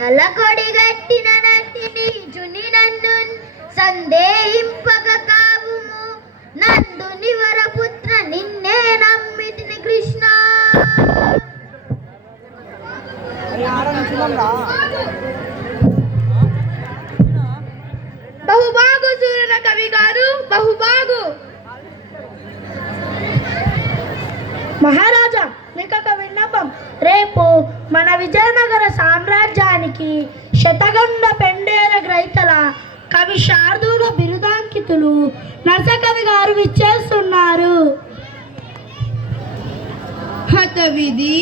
నల్లకొడిగట్టిన నటిని Zuni నన్ను సందేహింపక కావుము నందుని వరపుత్ర నిన్నే నమ్మితిని కృష్ణ. బహుబాగు సూరన కవి గారు, బహుబాగు. మహారాజా, మీకు ఒక విన్నపం. రేపు మన విజయనగర సామ్రాజ్యానికి శతగండ పెండేల గ్రహితల కవి శార్దూల బిరుదాంకితులు నరసకవి గారు విచ్చేస్తున్నారు. హతవిధి.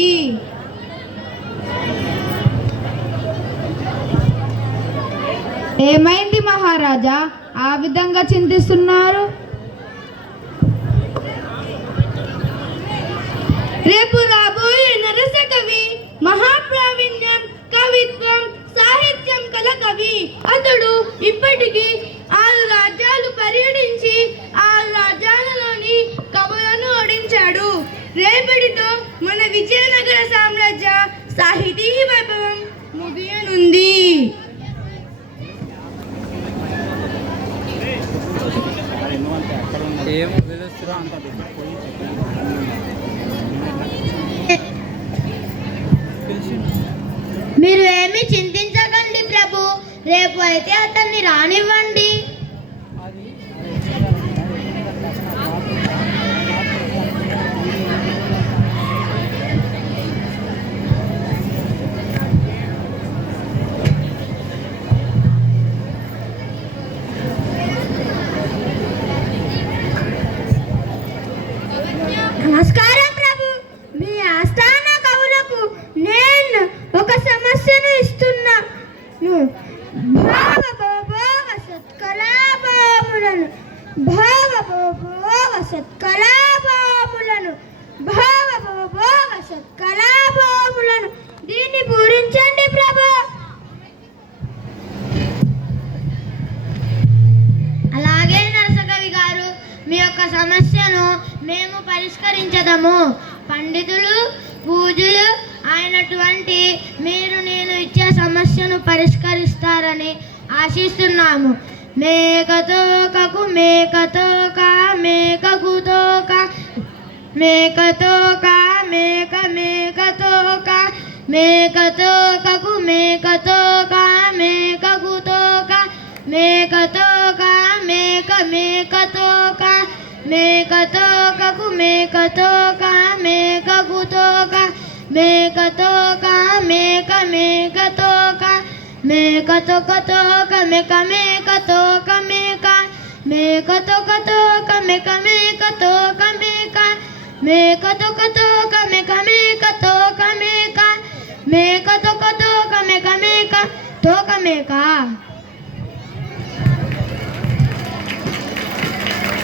ఏమైంది మహారాజా, ఆ విధంగా చింతిస్తున్నారు? రేపు రాబోయే నరసకవి మహాప్రావీణ్యం, కవిత్వం, సాహిత్యం కల కవి. అతడు ఇప్పటికీ 6 రాజ్యాలు పర్యటించి 6 రాజ్యాలలోని కవులను ఓడించాడు. రేపటితో మన విజయనగర సామ్రాజ్య సాహితీ వైభవం ముగియనుంది. మీరు ఏమి చింతించకండి ప్రభు, రేపు అయితే అతన్ని రానివ్వండి. నమస్కారం ప్రభు, మీ ఆస్థాన కవులకు నేను ఒక సమస్యను ఇస్తున్నాను. భావభోగ సత్కళాభాములను భావభోగ సత్కళాభాములను భావభోగ సత్కళాభాములను దీన్ని పూరించండి ప్రభు. అలాగే నరసకవి గారు, మీ యొక్క సమస్యను మేము పరిష్కరించదము. పండితులు, పూజలు అయినటువంటి మీరు నేను ఇచ్చే సమస్యను పరిష్కరిస్తారని ఆశిస్తున్నాము. మేకతోకకు మేకతోక మేకకుతోక మేకతోక మేక మేకతోక మేకతోకకు మేకతోక మేకకుతోక మేకతోక మేక మేకతోక మేకతోకకు మేకతోక మేకకుతోక మేకతోక మేక మేకతోక మేకతోకతోక మేక మేకతోక మేక మేకతోకతోక మేక మేకతోక మేక మేకతోకతోక మేక మేకతోక మేక మేకతోకతోక మేక మేక తోక మేక.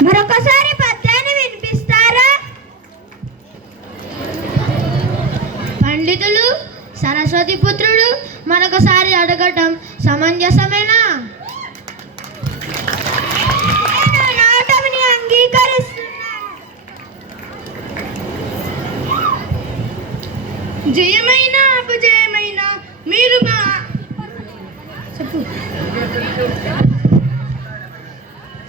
మరొకసారి పద్యాన్ని వినిపిస్తారా? పండితులు, సరస్వతి పుత్రుడు మరొకసారి అడగటం సమంజసమేనా? అంగీకరిస్తున్నాను. జయమైన అపజయమైన మీరు మా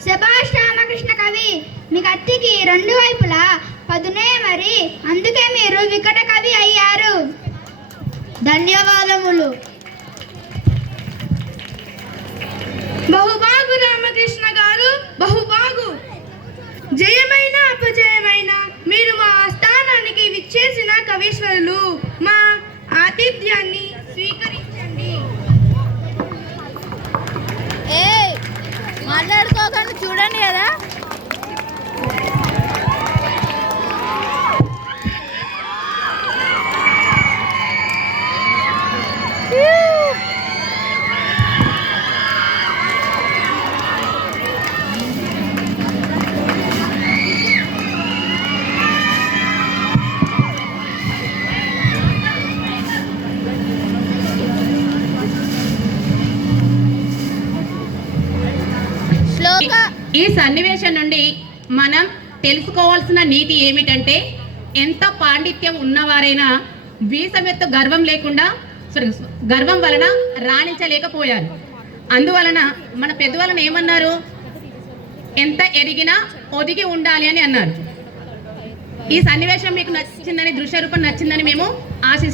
శభాష్ రామకృష్ణ కవి, మీ కత్తికి 2 వైపులా పదునే, మరి అందుకే మీరు వికట కవి అయ్యారు. ధన్యవాదములు. బహుబాగు రామకృష్ణ గారు, బహుబాగు. జయమైన అపజయమైన మీరు మా ఆస్థానానికి విచ్చేసిన కవీశ్వరులు, మా ఆతిథ్యాన్ని స్వీకరించండి. మాట్లాడుకోకుండా చూడండి కదా. ఈ సన్నివేశం నుండి మనం తెలుసుకోవాల్సిన నీతి ఏమిటంటే, ఎంత పాండిత్యం ఉన్నవారైనా వీసమెత్తు గర్వం లేకుండా గర్వం వలన రాణించలేకపోయారు. అందువలన మన పెద్దవాళ్ళని ఏమన్నారు, ఎంత ఎదిగినా ఒదిగి ఉండాలి అని అన్నారు. ఈ సన్నివేశం మీకు నచ్చిందని, దృశ్య రూపం నచ్చిందని మేము ఆశిస్తున్నాం.